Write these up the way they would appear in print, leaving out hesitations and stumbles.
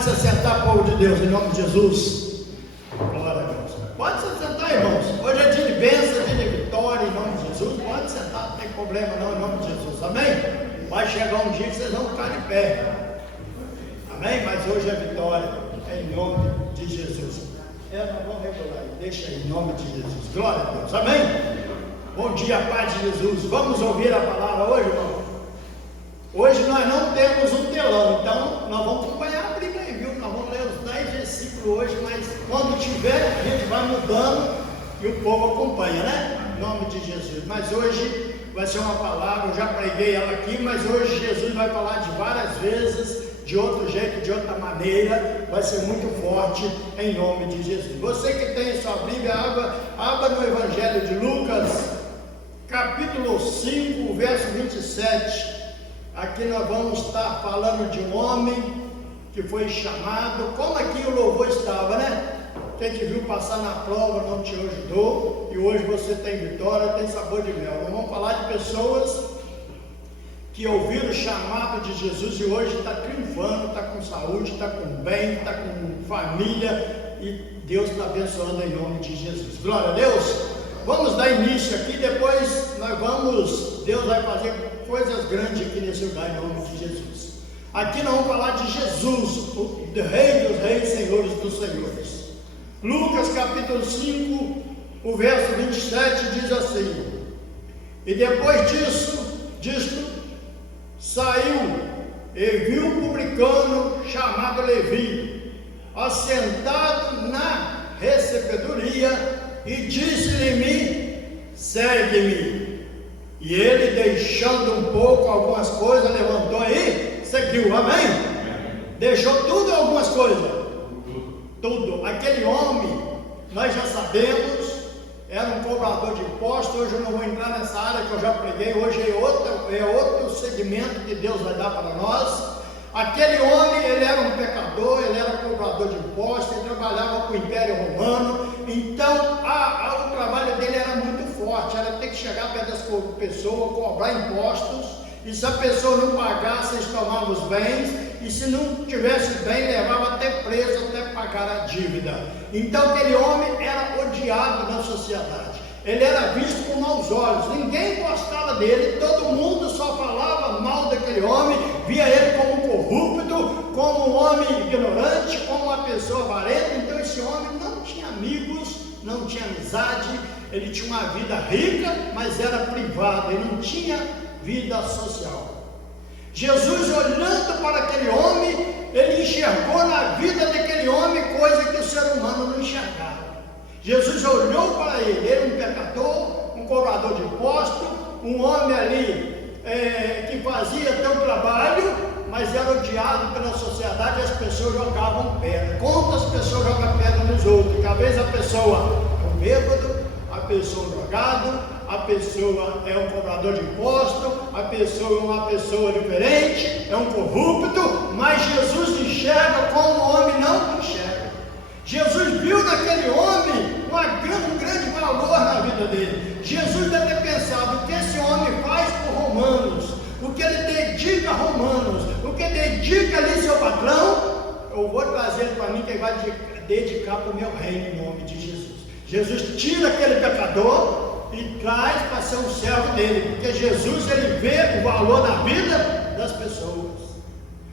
Pode se sentar, povo de Deus, em nome de Jesus. Glória a Deus. Pode se sentar, irmãos. Hoje é dia de bênção, dia de vitória, em nome de Jesus. Pode sentar, não tem problema não, em nome de Jesus. Amém? Vai chegar um dia que vocês vão ficar de pé. Amém? Mas hoje é vitória, em nome de Jesus. Nós vamos regular aí, deixa aí, em nome de Jesus. Glória a Deus. Amém? Bom dia, Pai de Jesus. Vamos ouvir a palavra hoje, irmão? Hoje nós não temos um telão, então nós vamos acompanhar a Bíblia aí, viu? Nós vamos ler os 10 versículos hoje, mas quando tiver, a gente vai mudando e o povo acompanha, né? Em nome de Jesus. Mas hoje vai ser uma palavra, eu já preguei ela aqui, mas hoje Jesus vai falar de várias vezes, de outro jeito, de outra maneira, vai ser muito forte em nome de Jesus. Você que tem sua Bíblia, abra no Evangelho de Lucas, capítulo 5, verso 27. Aqui nós vamos estar falando de um homem que foi chamado, como aqui o louvor estava, né? Quem te viu passar na prova não te ajudou, e hoje você tem vitória, tem sabor de mel. Nós vamos falar de pessoas que ouviram o chamado de Jesus e hoje está triunfando, está com saúde, está com bem, está com família, e Deus está abençoando em nome de Jesus. Glória a Deus! Vamos dar início aqui, depois Deus vai fazer coisas grandes aqui nesse lugar, em nome de Jesus. Aqui nós vamos falar de Jesus, o Rei dos Reis, Senhores dos Senhores. Lucas capítulo 5, o verso 27 diz assim: e depois disto, saiu e viu um publicano chamado Levi, assentado na recebedoria, e disse-lhe: segue-me. E ele, deixando um pouco algumas coisas, levantou e seguiu. Amém? Deixou tudo, algumas coisas? Tudo. Aquele homem, nós já sabemos, era um cobrador de impostos. Hoje eu não vou entrar nessa área que eu já preguei. Hoje é outro segmento que Deus vai dar para nós. Aquele homem, ele era um pecador, ele era cobrador de impostos, ele trabalhava com o Império Romano. Então, o trabalho dele era muito forte, era ter que chegar perto das pessoas, cobrar impostos, e se a pessoa não pagasse, eles tomavam os bens, e se não tivesse bem, levava até preso, até pagar a dívida. Então aquele homem era odiado na sociedade, ele era visto com maus olhos, ninguém gostava dele, todo mundo só falava mal daquele homem, via ele como um corrupto, como um homem ignorante, como uma pessoa avarenta. Então esse homem não tinha amigos, não tinha amizade, ele tinha uma vida rica, mas era privada, ele não tinha vida social. Jesus, olhando para aquele homem, ele enxergou na vida daquele homem coisa que o ser humano não enxergava. Jesus olhou para ele, um pecador, um cobrador de impostos, um homem ali que fazia teu trabalho, mas era odiado pela sociedade, as pessoas jogavam pedra. Quantas pessoas jogam pedra nos outros? Porque às vezes a pessoa é um bêbado, a pessoa é um drogado, a pessoa é um cobrador de imposto, a pessoa é uma pessoa diferente, é um corrupto, mas Jesus enxerga como o homem não enxerga. Jesus viu naquele homem um grande valor na vida dele. Jesus deve ter pensado: o que esse homem faz por Romanos, o que ele dedica a Romanos, o que dedica ali seu patrão, eu vou trazer ele para mim, que ele vai dedicar para o meu reino, em nome de Jesus. Jesus tira aquele pecador e traz para ser um servo dele, porque Jesus, ele vê o valor na vida das pessoas.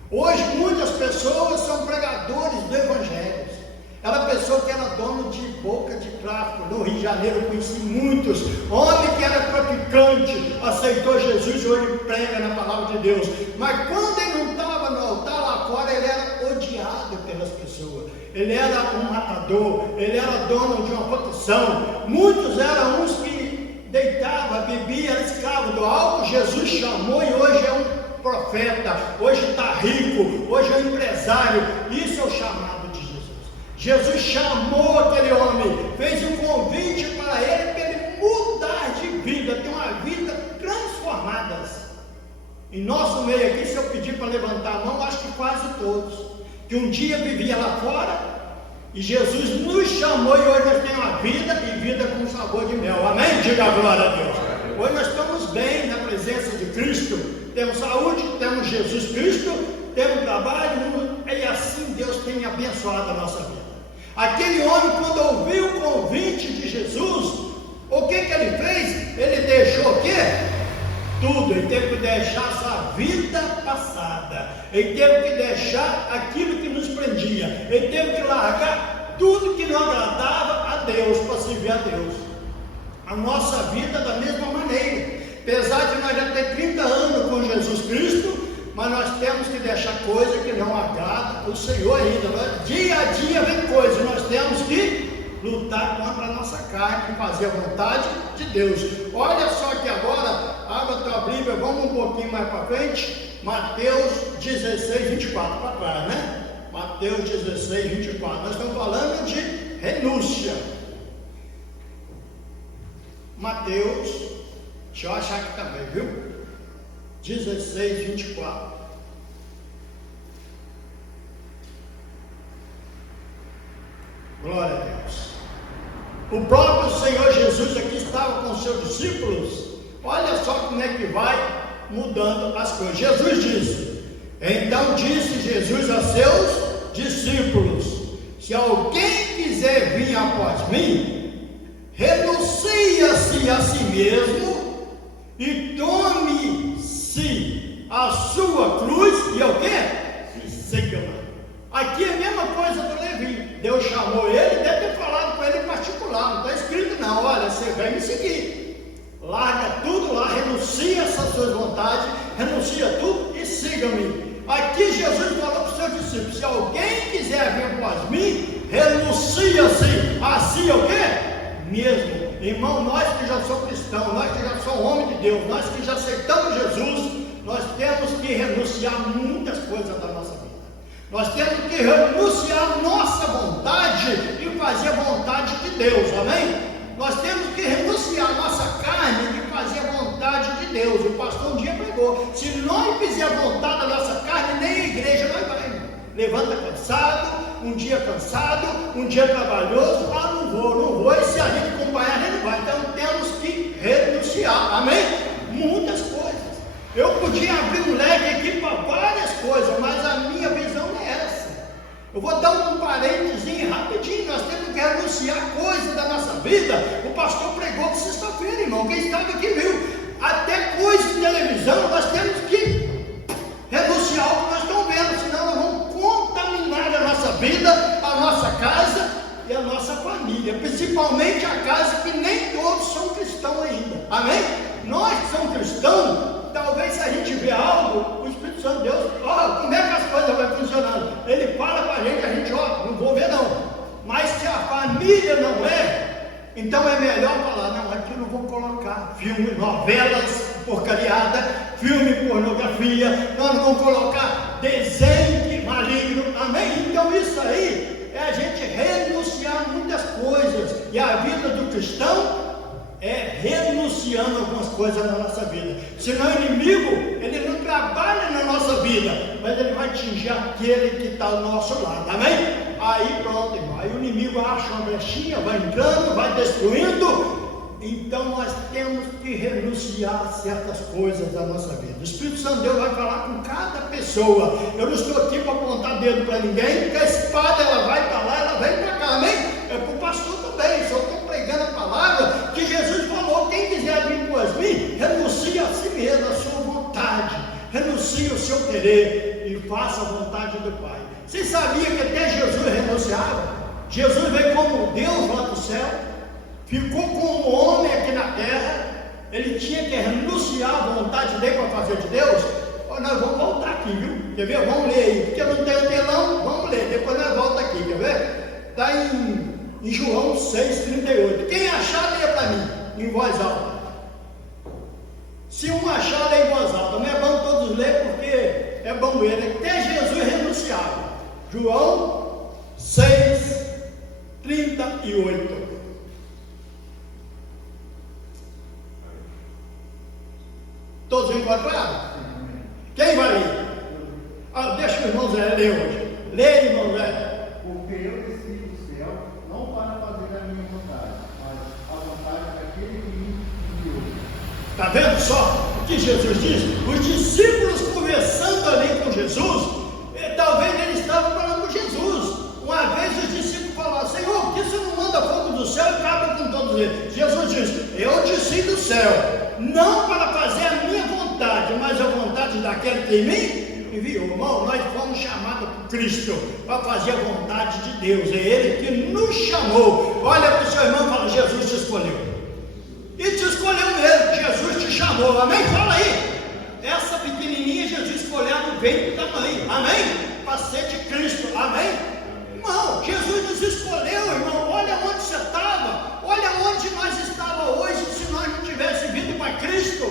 Hoje muitas pessoas são pregadores do Evangelho. Era pessoa que era dono de boca de tráfico. No Rio de Janeiro eu conheci muitos. Homem que era traficante, aceitou Jesus e hoje prega na palavra de Deus. Mas quando ele não estava no altar lá fora, ele era odiado pelas pessoas. Ele era um matador, ele era dono de uma profissão. Muitos eram uns que deitavam, bebiam, eram escravos do álcool. Jesus chamou e hoje é um profeta, hoje está rico, hoje é um empresário. Isso é o chamado. Jesus chamou aquele homem, fez um convite para ele mudar de vida, ter uma vida transformada. Em nosso meio aqui, se eu pedir para levantar a mão, acho que quase todos, que um dia vivia lá fora, e Jesus nos chamou, e hoje nós temos uma vida, e vida com sabor de mel. Amém? Diga a glória a Deus. Hoje nós estamos bem na presença de Cristo, temos saúde, temos Jesus Cristo, temos trabalho, e assim Deus tem abençoado a nossa vida. Aquele homem, quando ouviu o convite de Jesus, o que ele fez? Ele deixou o quê? Tudo. Ele teve que deixar sua vida passada, ele teve que deixar aquilo que nos prendia, ele teve que largar tudo que não agradava a Deus para servir a Deus. A nossa vida da mesma maneira, apesar de nós já ter 30 anos com Jesus Cristo, mas nós temos que deixar coisa que não agrada o Senhor ainda. Dia a dia vem coisa, nós temos que lutar contra a nossa carne e fazer a vontade de Deus. Olha só que agora, abra a tua Bíblia, vamos um pouquinho mais para frente, Mateus 16, 24 para trás, né? Mateus 16, 24, nós estamos falando de renúncia. Mateus, deixa eu achar aqui também, viu? 16, 24. Glória a Deus. O próprio Senhor Jesus aqui estava com os seus discípulos. Olha só como é que vai mudando as coisas. Jesus disse: então disse Jesus a seus discípulos: se alguém quiser vir após mim, renuncia-se a si mesmo e tome-se a sua cruz e o quê? E siga-me. Aqui é a mesma coisa do Levi. Deus chamou ele, deve ter falado com ele em particular, não está escrito não. Olha, você vem me seguir, larga tudo lá, renuncia às suas vontades, renuncia tudo e siga-me. Aqui Jesus falou para os seus discípulos: se alguém quiser vir após mim, renuncia-se a si o quê? Mesmo. Irmão, nós que já somos cristãos, nós que já somos homens de Deus, nós que já aceitamos Jesus, nós temos que renunciar muitas coisas da nossa vida. Nós temos que renunciar a nossa vontade e fazer a vontade de Deus, amém? Nós temos que renunciar a nossa carne e fazer a vontade de Deus. O pastor um dia pregou: se não fizer a vontade da nossa carne, nem a igreja nós vai. Levanta cansado, um dia cansado, um dia trabalhoso, não vou, e se a gente acompanhar, a gente vai. Então temos que renunciar, amém? Muitas coisas. Eu podia abrir um leque aqui para várias coisas, mas a minha visão não é essa. Eu vou dar um parênteses rapidinho. Nós temos que renunciar coisas da nossa vida. O pastor pregou de sexta-feira, irmão, quem estava aqui viu. Até coisas de televisão nós temos que renunciar ao que nós estamos vendo, senão nós vamos contaminar a nossa vida, a nossa casa e a nossa família, principalmente a casa que nem todos são cristãos ainda, amém? Nós que somos cristãos, talvez se a gente vê algo, o Espírito Santo de Deus, como é que as coisas vão funcionando? Ele fala para a gente, não vou ver não, mas se a família não é, então é melhor falar: não, aqui eu não vou colocar filme, novelas porcariada, filme, pornografia, nós não vamos colocar desenho maligno, amém? Então isso aí é a gente renunciar a muitas coisas, e a vida do cristão é renunciando algumas coisas na nossa vida. Senão o inimigo, ele não trabalha na nossa vida, mas ele vai atingir aquele que está ao nosso lado, amém? Aí pronto, irmão, aí o inimigo acha uma brechinha, vai entrando, vai destruindo. Então nós temos que renunciar a certas coisas da nossa vida. O Espírito Santo de Deus vai falar com cada pessoa. Eu não estou aqui para apontar dedo para ninguém, porque a espada ela vai para lá, ela vem para cá, amém? É para o pastor também. Só estou pregando a palavra que Jesus falou: quem quiser vir após mim, renuncia a si mesmo, a sua vontade, renuncia o seu querer e faça a vontade do Pai. Você sabia que até Jesus renunciava? Jesus veio como Deus lá do céu, ficou como homem aqui na terra, ele tinha que renunciar à vontade dele para fazer de Deus. Nós vamos voltar aqui, viu? Quer ver? Vamos ler aí, porque não tem o telão, vamos ler, depois nós voltamos aqui, quer ver? Está em João 6,38. Quem achar, leia para mim, em voz alta. Se um achar, leia em voz alta. Não é bom todos ler, porque é bom ler. Até Jesus renunciava. João 6,38. Todos encontraram? Quem vai ler? Deixa o irmão Zé ler hoje. Lê, irmão Zé. Porque eu desci do céu, não para fazer a minha vontade, mas a vontade daquele que me enviou. Está vendo só o que Jesus disse? Os discípulos conversando ali com Jesus, manda fogo do céu e acaba com todos eles. Jesus diz: eu desci do céu, não para fazer a minha vontade, mas a vontade daquele que me enviou. Irmão, nós fomos chamados por Cristo para fazer a vontade de Deus. É Ele que nos chamou. Olha para o seu irmão e fala: Jesus te escolheu. E te escolheu mesmo, Jesus te chamou. Amém? Fala aí. Essa pequenininha Jesus escolheu no ventre da mãe. Amém? Para ser de Cristo. Amém? Irmão, Jesus nos escolheu, irmão. Olha onde você estava. Olha onde nós estávamos hoje se nós não tivéssemos vindo para Cristo.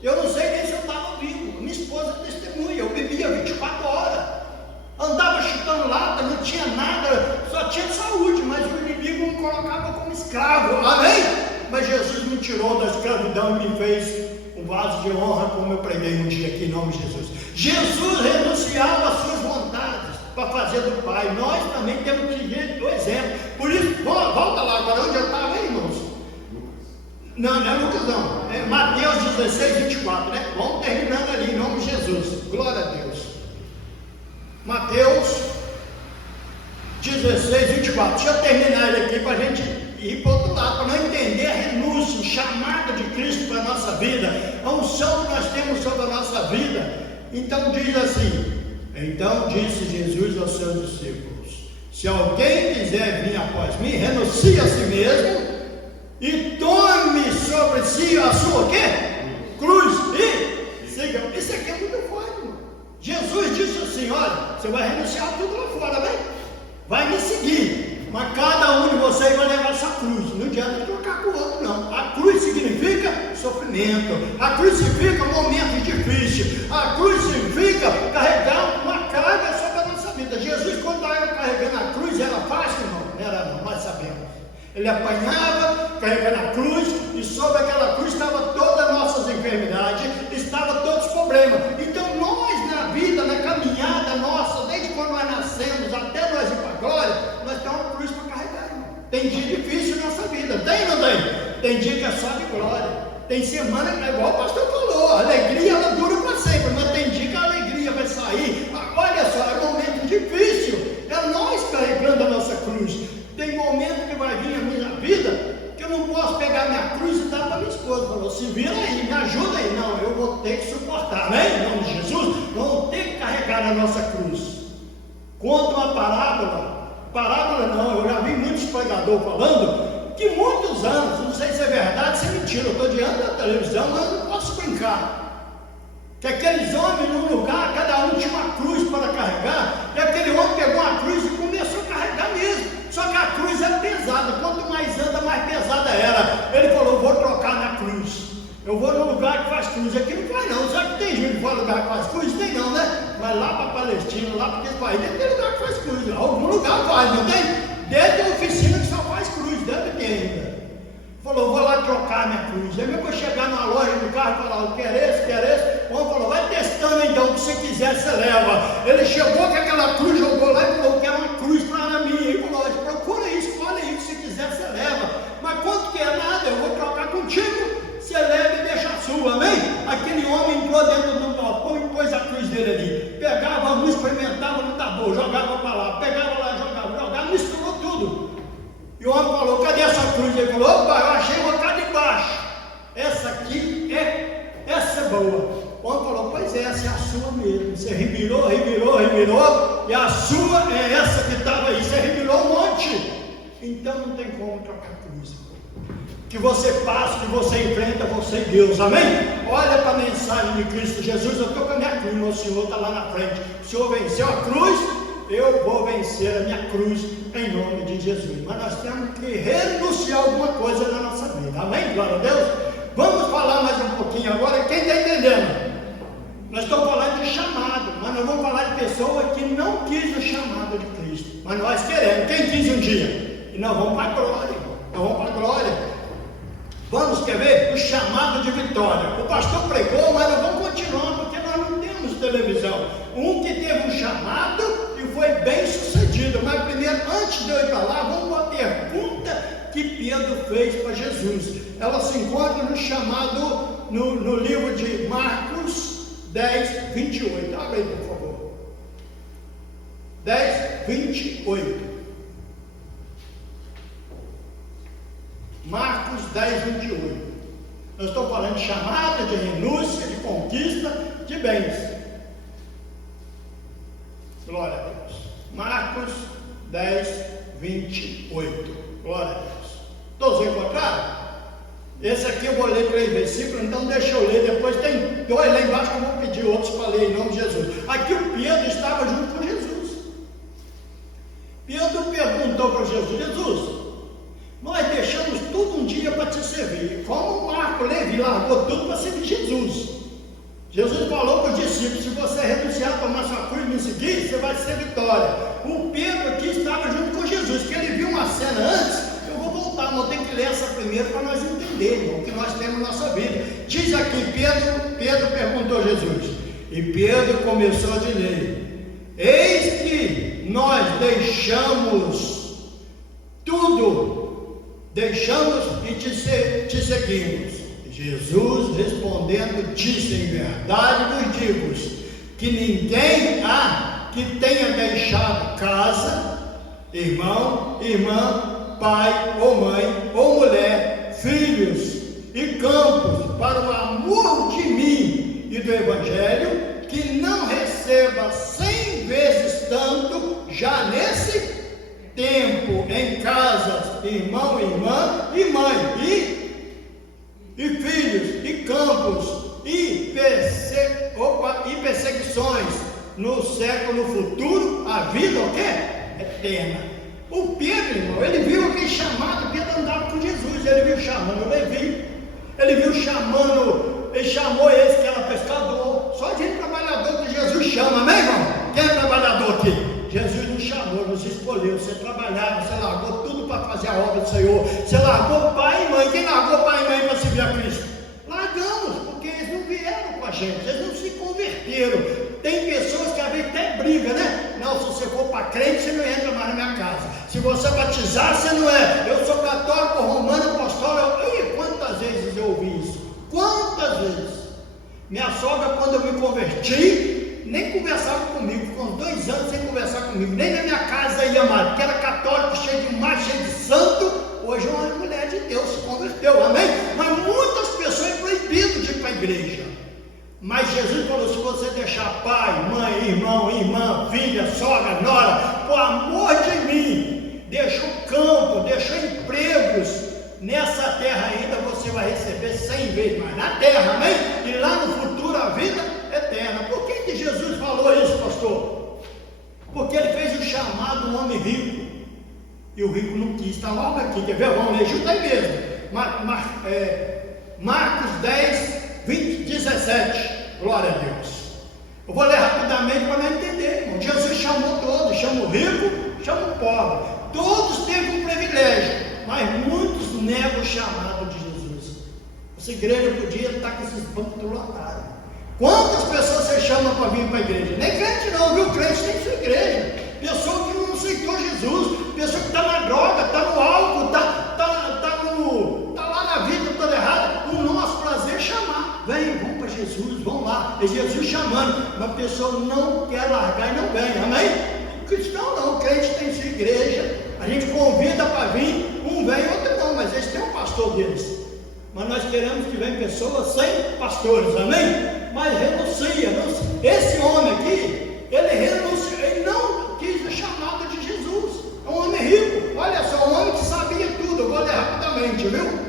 Eu não sei nem se eu estava vivo. Minha esposa testemunha. Eu bebia 24 horas. Andava chutando lata, não tinha nada. Só tinha saúde, mas o inimigo me colocava como escravo. Amém? Mas Jesus me tirou da escravidão e me fez um vaso de honra, como eu preguei um dia aqui em nome de Jesus. Jesus renunciava às suas vontades para fazer do Pai. Nós também temos que seguir o exemplo. Por isso, volta lá agora, onde eu estava, hein, irmãos? Não, não é Lucas não. É Mateus 16, 24, né? Vamos terminando ali, em nome de Jesus. Glória a Deus. Mateus 16, 24. Deixa eu terminar ele aqui para a gente ir para o outro lado, para não entender a renúncia, o chamado de Cristo para a nossa vida, a unção que nós temos sobre a nossa vida. Então diz assim: então disse Jesus aos seus discípulos: se alguém quiser vir após mim, renuncie a si mesmo e tome sobre si a sua o quê? Cruz e siga. Isso aqui é muito forte, irmão. Jesus disse assim: olha, você vai renunciar tudo lá fora, né? Vai me seguir. Mas cada um de vocês vai levar essa cruz. Não adianta trocar com o outro, não. A cruz significa sofrimento. A cruz significa momento difícil. A cruz significa carregar uma carga sobre a nossa vida. Jesus, quando estava carregando a cruz, era fácil? Não, era não, nós sabemos. Ele apanhava, carregando a cruz, e sobre aquela cruz estava todas as nossas enfermidades, estava todos os problemas. Então nós na vida, na caminhada nossa, desde quando nós nascemos até nós ir para a glória, nós temos uma cruz para carregar, irmão. Tem dia difícil na nossa vida, tem ou não tem? Tem dia que é só de glória, tem semana que é igual o pastor falou, a alegria ela dura para sempre, mas tem dia que a alegria vai sair. Olha só, é um momento difícil, é nós carregando a nossa cruz. Tem momento que vai vir a minha vida que eu não posso pegar minha cruz e dar para minha esposa. Falou: se vira aí, me ajuda aí. Não, eu vou ter que suportar, né? Em nome de Jesus, vamos ter que carregar a nossa cruz. Conta uma parábola não, eu já vi muitos pregadores falando que muitos anos, não sei se é verdade, se é mentira, eu estou diante da televisão, mas eu não posso brincar. Que aqueles homens num lugar, cada um tinha uma cruz para carregar, e aquele homem pegou uma cruz e começou a carregar mesmo. Só que a cruz é pesada, quanto mais anda, mais pesada era. Ele falou: eu vou trocar na cruz. Eu vou no lugar que faz cruz. Aqui não faz não. Sabe que tem gente que fala lugar que faz cruz? Tem não, né? Mas lá para a Palestina, lá para aquele país, tem lugar que faz cruz. Algum lugar faz, não tem? Deve ter oficina que só faz cruz, deve ter ainda. Falou: vou lá trocar minha cruz. Aí eu vou chegar numa loja do carro e falar: eu quero esse, quero esse. O homem falou: vai testando então, o que você quiser, você leva. Ele chegou com aquela cruz, jogou lá e falou: eu quero uma cruz para mim. Ele falou: procura aí, escolhe aí, o que você quiser, você leva. Mas quanto que é nada, eu vou trocar contigo. Você leva e deixa a sua, amém? Aquele homem entrou dentro do galpão e pôs a cruz dele ali. Pegava, não experimentava, não tá bom, jogava para lá, pegava lá, jogava, misturou tudo. E o homem falou: cadê essa cruz? Ele falou: opa, eu achei uma cá de baixo. Essa aqui essa é boa. O homem falou: pois é, essa é a sua mesmo. Você revirou, e a sua é essa que estava aí. Você revirou um monte. Então não tem como trocar cruz. Que você passa, que você enfrenta, você e Deus, amém? Olha para a mensagem de Cristo Jesus: eu estou com a minha cruz, meu Senhor está lá na frente. O Senhor venceu a cruz, eu vou vencer a minha cruz em nome de Jesus. Mas nós temos que renunciar alguma coisa na nossa vida, amém? Glória a Deus. Vamos falar mais um pouquinho agora. Quem está entendendo? Nós estamos falando de chamado, mas nós vamos falar de pessoa que não quis o chamado de Cristo, mas nós queremos. Quem quis um dia? E nós vamos para a glória, nós vamos para a glória. Vamos, quer ver? O chamado de vitória. O pastor pregou, mas nós vamos continuar, porque nós não temos televisão. Um que teve um chamado e foi bem sucedido. Mas primeiro, antes de eu ir para lá, vamos para a pergunta que Pedro fez para Jesus. Ela se encontra no chamado, no livro de Marcos 10, 28. Abre aí, por favor. 10, 28. Marcos 10, 28. Nós estamos falando de chamada, de renúncia, de conquista, de bens. Glória a Deus. Marcos 10, 28. Glória a Deus. Todos encontraram? Esse aqui eu vou ler 3 versículos, então deixa eu ler. Depois tem 2 lá embaixo que eu vou pedir outros para ler em nome de Jesus. Aqui o Pedro estava junto com Jesus. Pedro perguntou para Jesus: Jesus, nós deixamos tudo um dia para te servir. Como Marco Levi largou tudo para servir Jesus. Jesus falou para os discípulos: se você renunciar a tomar sua cruz e me seguir, você vai ser vitória. O Pedro aqui estava junto com Jesus, que ele viu uma cena antes. Eu vou voltar, mas eu tenho que ler essa primeiro para nós entendermos o que nós temos na nossa vida. Diz aqui, Pedro perguntou a Jesus, e Pedro começou a dizer: eis que nós deixamos tudo, deixamos e te seguimos. Jesus respondendo disse: em verdade vos digo que ninguém há que tenha deixado casa, irmão, irmã, pai ou mãe ou mulher, filhos e campos para o amor de mim e do Evangelho, que não receba 100 vezes tanto já nesse tempo em casas, irmão, irmã e mãe e filhos, e campos, e perseguições no século futuro, a vida o quê? Eterna. O Pedro, irmão, ele viu aquele chamado. Pedro andava com Jesus, ele viu chamando Levi, ele chamou esse que era pescador, só de trabalhador que Jesus chama, amém, irmão? Quem é trabalhador aqui? Jesus nos chamou, nos escolheu. Você trabalhava, você largou tudo para fazer a obra do Senhor. Você largou pai e mãe. Quem largou pai e mãe para servir a Cristo? Largamos, porque eles não vieram com a gente, eles não se converteram. Tem pessoas que às vezes até brigam, né? Não, se você for para crente, você não entra mais na minha casa. Se você batizar, você não é. Eu sou católico, romano, apostólico. Ih, quantas vezes eu ouvi isso? Quantas vezes? Minha sogra, quando eu me converti, nem conversava comigo, ficou uns 2 anos sem conversar comigo, nem na minha casa ia mais, porque era católico, cheio de mar, cheio de santo. Hoje é uma mulher de Deus, se converteu, amém? Mas muitas pessoas é proibido de ir para a igreja. Mas Jesus falou: se você deixar pai, mãe, irmão, irmã, filha, sogra, nora, por amor de mim, deixou campo, deixou empregos, nessa terra ainda você vai receber 100 vezes mais, na terra, amém? E lá no futuro a vida eterna. Por que Jesus falou isso, pastor? Porque ele fez o chamado um homem rico, e o rico não quis. Está logo aqui, quer ver? Vamos ler junto aí mesmo. Marcos 10, 17. Glória a Deus. Eu vou ler rapidamente para não entender, irmão. Jesus chamou todos, chama o rico, chama o pobre. Todos teve um privilégio, mas muitos negam o chamado de Jesus. Essa igreja podia estar com esses bancos lotados. Quantas pessoas você chama para vir para a igreja? Nem crente não, viu? Crente tem sua igreja. Pessoa que não aceitou Jesus, pessoa que está na droga, está no álcool, está lá na vida toda errada. O nosso prazer é chamar. Vem, vamos para Jesus, vamos lá. É Jesus chamando. Uma pessoa não quer largar e não vem, amém? O cristão não, o crente tem sua igreja. A gente convida para vir, um vem, outro não, mas eles têm um pastor deles. Mas nós queremos que venham pessoas sem pastores, amém? Mas renuncia. Esse homem aqui, ele renunciou, ele não quis a chamada de Jesus. É um homem rico, olha só, um homem que sabia tudo. Eu vou ler rapidamente, viu?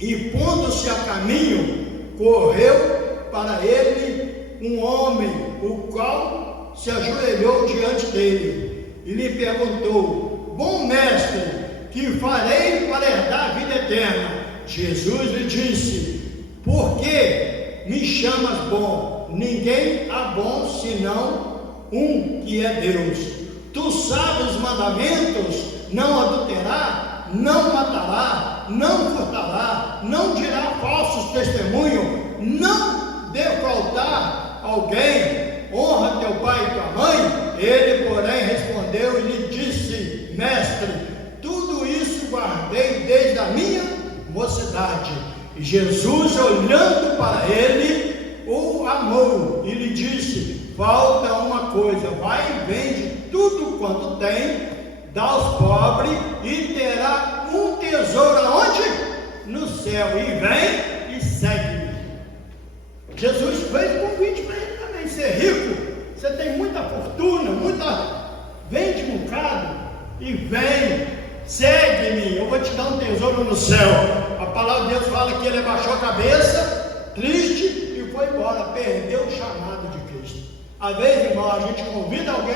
E pondo-se a caminho, correu para ele um homem, o qual se ajoelhou diante dele e lhe perguntou: bom mestre, que farei para herdar a vida eterna? Jesus lhe disse: por que me chamas bom? Ninguém há bom senão um, que é Deus. Tu sabes os mandamentos: não adulterar, não matará, não furtará, não dirá falsos testemunhos, não defraudar alguém, honra teu pai e tua mãe. Ele, porém, respondeu e lhe disse: mestre, tudo isso guardei desde a minha mocidade. E Jesus, olhando para ele, o amou e lhe disse: falta uma coisa, vai e vende tudo quanto tem, dá aos pobres, e terá um tesouro aonde? céu e vem e segue-me. Jesus fez convite para ele também. Ser rico, você tem muita fortuna, vende um bocado e vem, segue-me. Eu vou te dar um tesouro no céu. A palavra de Deus fala que ele abaixou a cabeça, triste, e foi embora, perdeu o chamado de Cristo. Às vezes, irmão, a gente convida alguém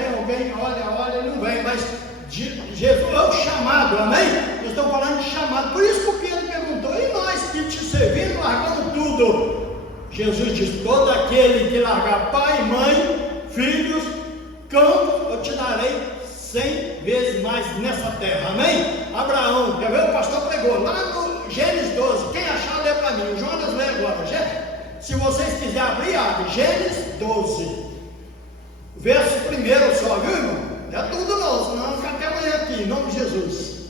olha e não vem, mas Jesus é o chamado, amém? Nós estamos falando de chamado. Por isso que o Pedro perguntou: e nós que te servimos, largamos tudo? Jesus diz: todo aquele que largar pai, mãe, filhos, campo, eu te darei 100 vezes mais nessa terra, amém? Abraão, quer ver? O pastor pregou lá no Gênesis 12, quem achar lê para mim, o Jonas lê agora, se vocês quiserem abrir, abre, Gênesis 12, verso 1 só, viu, irmão? Não é tudo não, senão não fica até amanhã aqui, em nome de Jesus.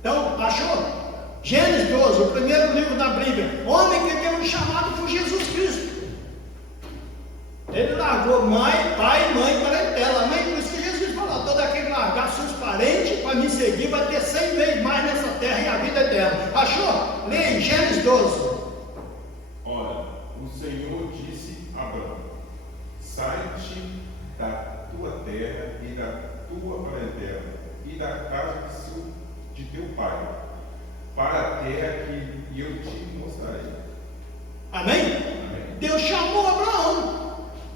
Então, achou? Gênesis 12, o primeiro livro da Bíblia. Homem que tem um chamado por Jesus Cristo. Ele largou pai, mãe, parentela, amém? Por isso que Jesus falou: todo aquele que largar seus parentes para me seguir vai ter 100 vezes mais nessa terra e a vida eterna. Achou? Leia Gênesis 12. Ora, o Senhor disse a Abraão: sai-te da tua terra e da tua parentela e da casa de teu pai, para a terra que eu te mostrarei. Amém? Amém. Deus chamou Abraão.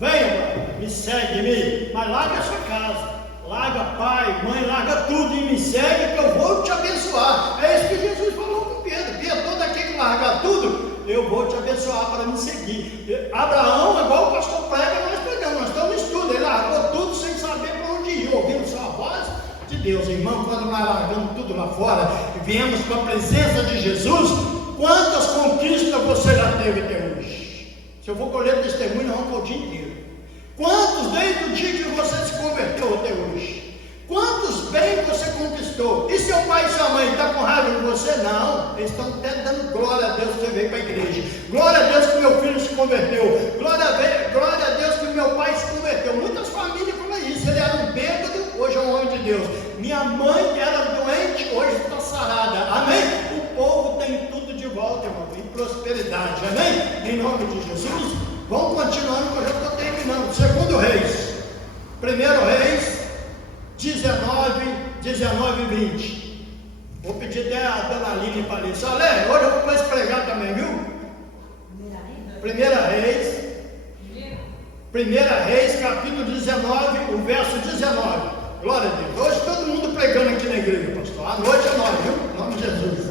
Venha, Abraão, me segue, mas larga a sua casa, larga pai, mãe, larga tudo e me segue, que eu vou te abençoar. É isso que Jesus falou com Pedro: Pedro, todo aquele que largar tudo, eu vou te abençoar para me seguir. Abraão, igual o pastor prega, nós pregamos, nós estamos no estudo. Ele largou tudo sem saber para onde ir, ouvindo só a voz de Deus. Irmão, quando nós largamos tudo lá fora e viemos para a presença de Jesus, quantas conquistas você já teve até hoje? Se eu for colher testemunho, não vou o dia inteiro. Quantos desde o dia que você se converteu até hoje? Quantos bens você conquistou? E seu pai e sua mãe estão com raiva de você? Não, eles estão até dando glória a Deus que você veio para a igreja. Glória a Deus que meu filho se converteu. Glória a Deus que meu pai se converteu. Muitas famílias falam isso. Ele era um bêbado, hoje é um homem de Deus. Minha mãe era doente, hoje está sarada. Amém? O povo tem tudo de volta, irmão, em prosperidade. Amém? Em nome de Jesus. Vamos continuando, que eu já estou terminando. Segundo Reis. Primeiro Reis 19 e 20. Vou pedir até a dona Aline para ler. Só lê, hoje eu vou mais pregar também, viu? Primeira Reis, capítulo 19, o verso 19. Glória a Deus. Hoje todo mundo pregando aqui na igreja, pastor. A noite é nós, viu? Em nome de Jesus.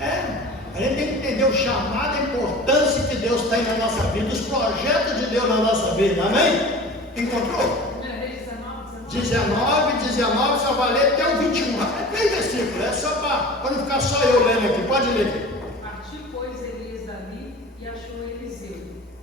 A gente tem que entender o chamado, a importância que Deus tem na nossa vida, os projetos de Deus na nossa vida. Amém? Encontrou? 19, só vai ler até o 21. É 3 versículos, é só para não ficar só eu lendo aqui. Pode ler. Partiu, pois, Elias dali e achou Eliseu,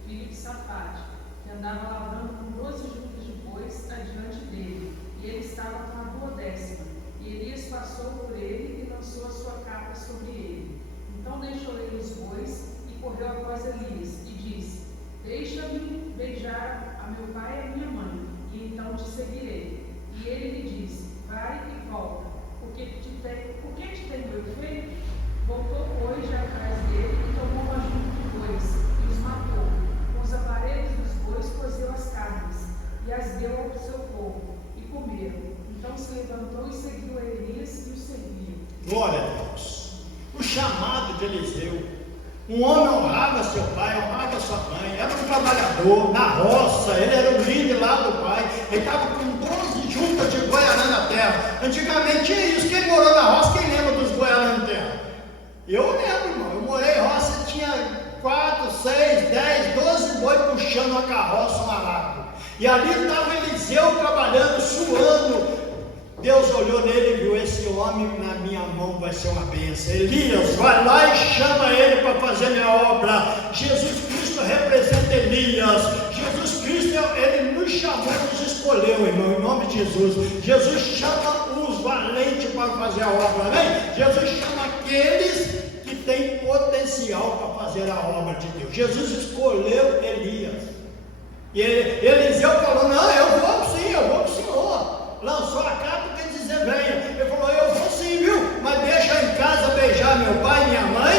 filho de Safate, que andava lavrando com 12 juntas de bois adiante dele, e ele estava com a 12ª. E Elias passou por ele e lançou a sua capa sobre ele. Então deixou ele os bois e correu após Elias e disse: deixa-me beijar a meu pai e a minha mãe, e então te seguirei. E ele lhe disse: vai e volta, o que te tenho eu feito? Voltou, pois, já atrás dele e tomou uma junta de bois e os matou. Com os aparelhos dos bois cozeu as carnes e as deu ao seu povo e comeram. Então se levantou e seguiu a Elias e o serviu. Glória a Deus. O chamado de Eliseu. Um homem honrava seu pai, honrava sua mãe, era um trabalhador na roça, ele era o líder lá do pai, ele estava com 12 juntas de goiarã na terra. Antigamente tinha isso. Quem morou na roça, quem lembra dos goiarã na terra? Eu lembro, irmão, eu morei em roça, tinha 4, 6, 10, 12 boi puxando uma carroça, um araco. E ali estava Eliseu trabalhando, suando. Deus olhou nele e viu: esse homem na minha mão vai ser uma bênção. Elias, vai lá e chama ele para fazer minha obra. Jesus Cristo representa Elias. Jesus Cristo, ele nos chamou, nos escolheu, irmão, em nome de Jesus. Jesus chama os valentes para fazer a obra, amém? Jesus chama aqueles que têm potencial para fazer a obra de Deus. Jesus escolheu Elias. E Eliseu falou: não, eu vou sim, eu vou com o Senhor. Lançou a capa e quer dizer: venha. Ele falou: eu vou sim, viu? Mas deixa em casa beijar meu pai e minha mãe,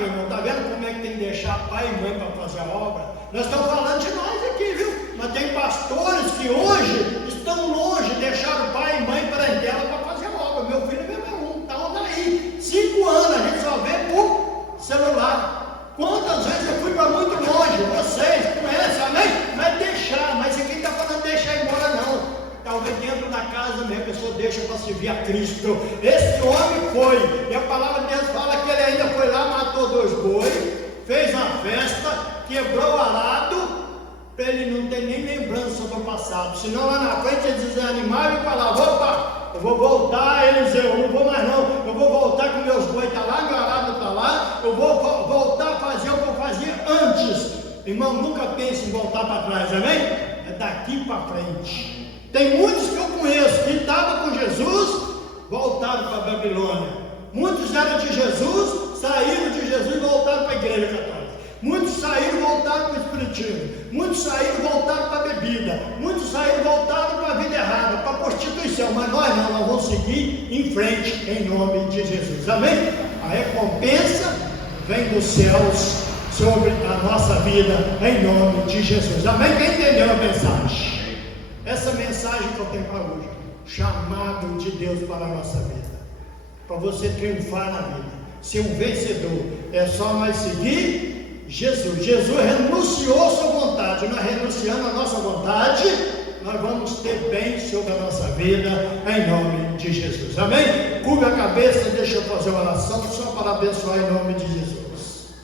meu irmão, está vendo como é que tem que deixar pai e mãe para fazer a obra? Nós estamos falando de nós aqui, viu? Mas tem pastores que hoje estão longe, deixaram pai e mãe parentela para fazer a obra. Meu filho mesmo é um, está aí, 5 anos, a gente só vê por celular. Quantas vezes eu fui para muito longe, vocês conhecem, amém? Não é deixar, mas aqui está falando deixar ir embora não. Talvez dentro da casa mesmo, a pessoa deixa para servir a Cristo. Esse homem foi, e a palavra de Deus fala que ele ainda foi lá, matou 2 bois, fez uma festa, quebrou o arado, para ele não ter nem lembrança do passado. Senão lá na frente ele desanimava e falava: opa, eu vou voltar. Ele dizia: eu não vou mais não, eu vou voltar com meus bois, está lá, meu arado está lá, eu vou voltar a fazer o que eu fazia antes. Irmão, nunca pense em voltar para trás, amém? É daqui para frente. Tem muitos que eu conheço que estavam com Jesus, voltaram para a Babilônia. Muitos eram de Jesus, saíram de Jesus e voltaram para a igreja católica. Muitos saíram e voltaram para o espiritismo. Muitos saíram e voltaram para a bebida. Muitos saíram e voltaram para a vida errada, para a prostituição. Mas nós não, nós vamos seguir em frente em nome de Jesus. Amém? A recompensa vem dos céus sobre a nossa vida em nome de Jesus. Amém? Quem entendeu a mensagem? Essa mensagem que eu tenho para hoje, chamado de Deus para a nossa vida, para você triunfar na vida, ser um vencedor, é só nós seguir Jesus. Jesus renunciou a sua vontade, nós renunciando a nossa vontade, nós vamos ter bem sobre a nossa vida, em nome de Jesus. Amém? Curva a cabeça, deixa eu fazer uma oração, só para abençoar em nome de Jesus.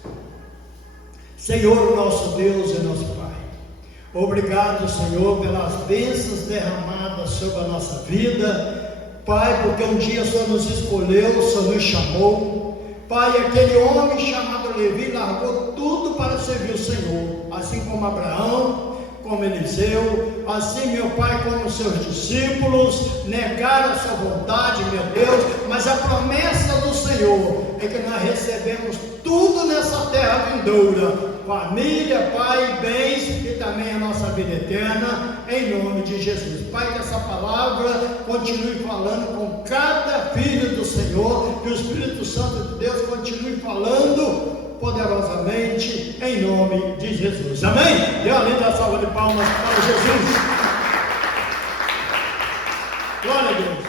Senhor, nosso Deus e nosso Pai, obrigado, Senhor, pelas bênçãos derramadas sobre a nossa vida, Pai, porque um dia o Senhor nos escolheu, o Senhor nos chamou, Pai, aquele homem chamado Levi largou tudo para servir o Senhor, assim como Abraão, como Eliseu, assim, meu Pai, como os seus discípulos, negaram a sua vontade, meu Deus, mas a promessa do Senhor é que nós recebemos tudo nessa terra vindoura, família, Pai, bens e também a nossa vida eterna, em nome de Jesus. Pai, que essa palavra continue falando com cada filho do Senhor, que o Espírito Santo de Deus continue falando poderosamente, em nome de Jesus. Amém? Dê uma linda salva de palmas para Jesus. Glória a Deus.